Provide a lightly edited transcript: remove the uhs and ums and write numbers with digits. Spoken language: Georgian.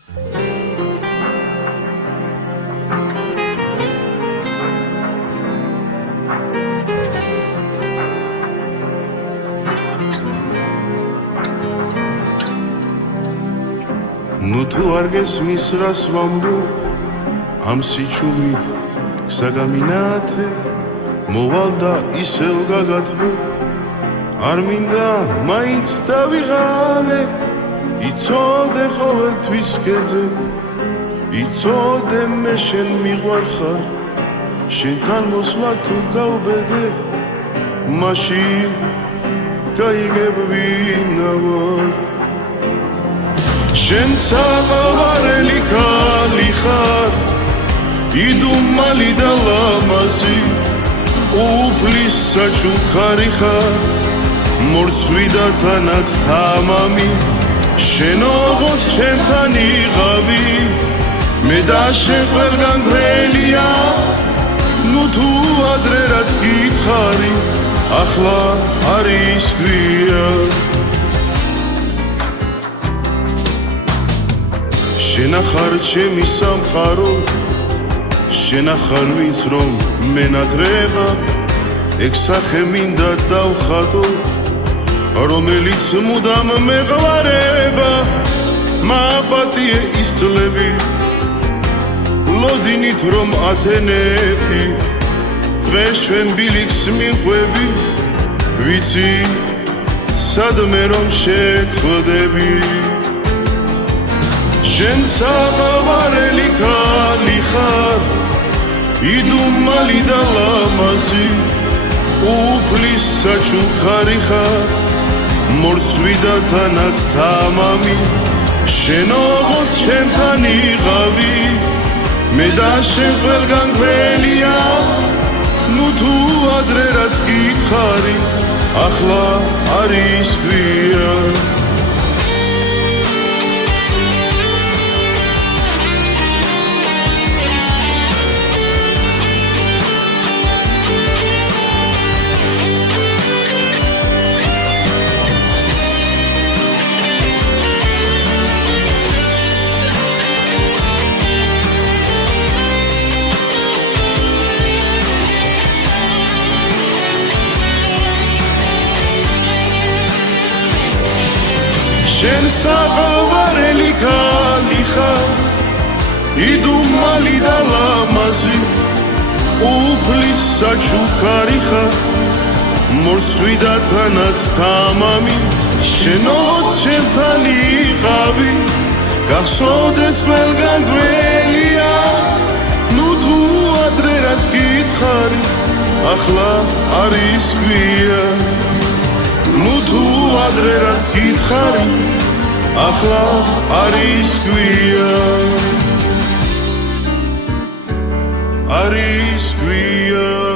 Nu tu arges misras vambu am sichumit sagaminate movalda isel gagatve arminda mains davigale itsode qoveltvis gedze itsode me shen miqvar xar shentan mosla tu gavbede mashin gaigebvinavar შენ საყვარელი ქალი ხარ იდუმალი და ლამაზი უფლის საჩუქარი ხარ მორცხვი და თანაც თამამი შენ ოღონდ ჩემთან იყავი მე და შენ ყველგან გველია ნუ თუ ადრე რაც გითხარი ახლა არის გვია შენ ახარ ჩემი სამყარო შენ ახარ ვინც რომ მენადრება ეგ სახე მინდა დავხატო რომელიც მუდამ მეღვარება მაპატიე ის წლები ლოდინით რომ ათენებდი დღეს ჩვენ ბილიქს მიხვები ვიცი სადმე რომ შეხვდები შენ საყვარელი ქალი ხარ იდუმალი და ლამაზი უფლის საჩუქარი ხარ მორცხვი და თანაც თამამი შენ ოღონდ ჩემთან იყავი მე და შენ ყველგან გველია ნუ თუ ადრე რაც გითხარი ახლა არის გვია შენ საყვარელი ქალი ხარ იდუმალი და ლამაზი უფლის საჩუქარი ხარ მორცხვი და თანაც თამამი შენ ოღონდ ჩემთან იყავი გახსოვდეს ყველგან გველია ნუ თუ ადრე რაც გითხარი ახლა არის გვია ნუ თუ ადრე რაც გითხარი ახლა არის გვია არის გვია